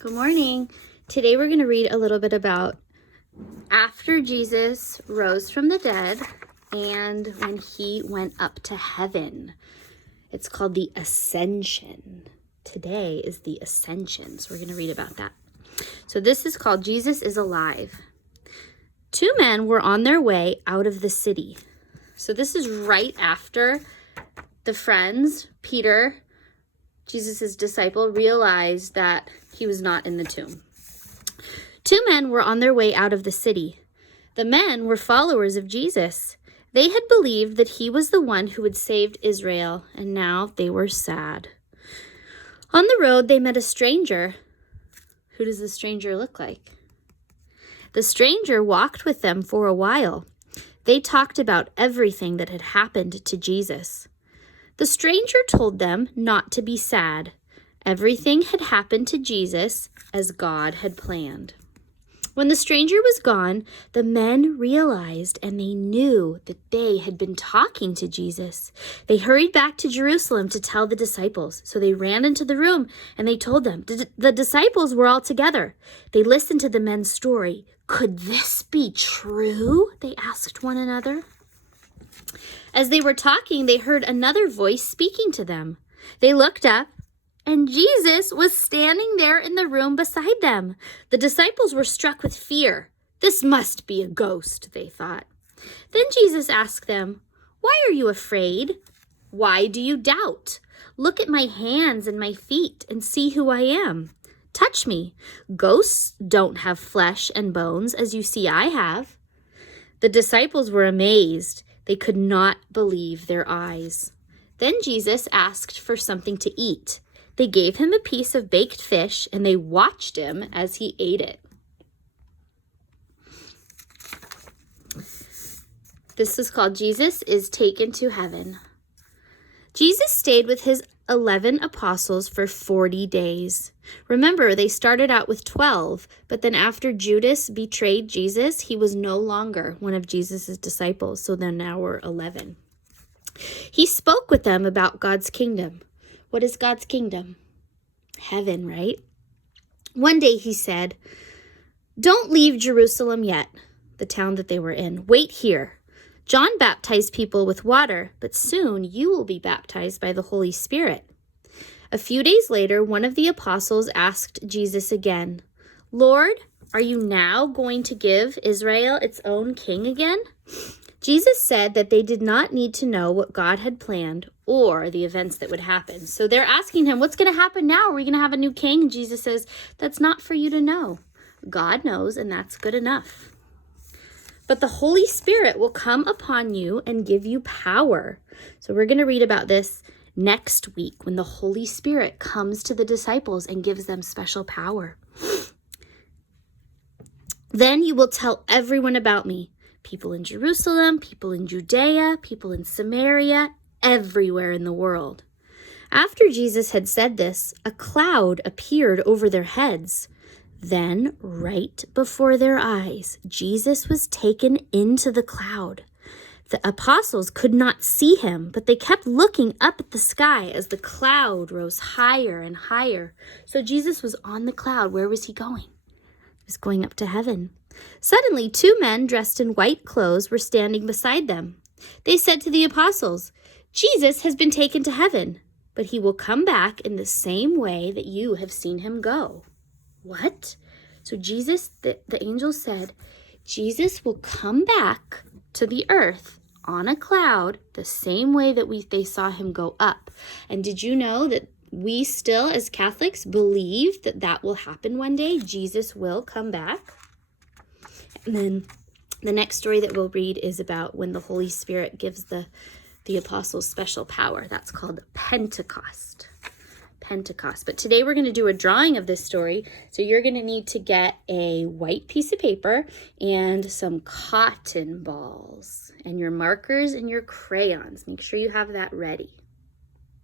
Good morning. Today we're going to read a little bit about after Jesus rose from the dead and when he went up to heaven. It's called the Ascension. Today is the Ascension, so we're going to read about that. So this is called Jesus is Alive. Two men were on their way out of the city. So this is right after the friends, Peter, Jesus' disciple, realized that he was not in the tomb. Two men were on their way out of the city. The men were followers of Jesus. They had believed that he was the one who had saved Israel, and now they were sad. On the road, they met a stranger. Who does the stranger look like? The stranger walked with them for a while. They talked about everything that had happened to Jesus. The stranger told them not to be sad. Everything had happened to Jesus as God had planned. When the stranger was gone, the men realized and they knew that they had been talking to Jesus. They hurried back to Jerusalem to tell the disciples. So they ran into the room and they told them. The disciples were all together. They listened to the men's story. Could this be true? They asked one another. As they were talking, they heard another voice speaking to them. They looked up, and Jesus was standing there in the room beside them. The disciples were struck with fear. This must be a ghost, they thought. Then Jesus asked them, "Why are you afraid? Why do you doubt? Look at my hands and my feet and see who I am. Touch me. Ghosts don't have flesh and bones as you see I have." The disciples were amazed. They could not believe their eyes. Then Jesus asked for something to eat. They gave him a piece of baked fish, and they watched him as he ate it. This is called Jesus is Taken to Heaven. Jesus stayed with his 11 apostles for 40 days. Remember, they started out with 12, but then after Judas betrayed Jesus, he was no longer one of Jesus' disciples, so then now we're 11. He spoke with them about God's kingdom. What is God's kingdom? Heaven, right? One day he said, "Don't leave Jerusalem yet," the town that they were in. "Wait here. John baptized people with water, but soon you will be baptized by the Holy Spirit." A few days later, one of the apostles asked Jesus again, "Lord, are you now going to give Israel its own king again?" Jesus said that they did not need to know what God had planned or the events that would happen. So they're asking him, what's going to happen now? Are we going to have a new king? And Jesus says, that's not for you to know. God knows, and that's good enough. But the Holy Spirit will come upon you and give you power. So we're going to read about this next week when the Holy Spirit comes to the disciples and gives them special power. Then you will tell everyone about me. People in Jerusalem, people in Judea, people in Samaria, everywhere in the world. After Jesus had said this, a cloud appeared over their heads. Then, right before their eyes, Jesus was taken into the cloud. The apostles could not see him, but they kept looking up at the sky as the cloud rose higher and higher. So Jesus was on the cloud. Where was he going? He was going up to heaven. Suddenly, two men dressed in white clothes were standing beside them. They said to the apostles, "Jesus has been taken to heaven, but he will come back in the same way that you have seen him go." What? So Jesus, the angel said, Jesus will come back to the earth on a cloud the same way that they saw him go up. And did you know that we still, as Catholics, believe that that will happen one day? Jesus will come back. And then the next story that we'll read is about when the Holy Spirit gives the apostles special power. That's called Pentecost. But today we're going to do a drawing of this story. So you're going to need to get a white piece of paper and some cotton balls and your markers and your crayons. Make sure you have that ready.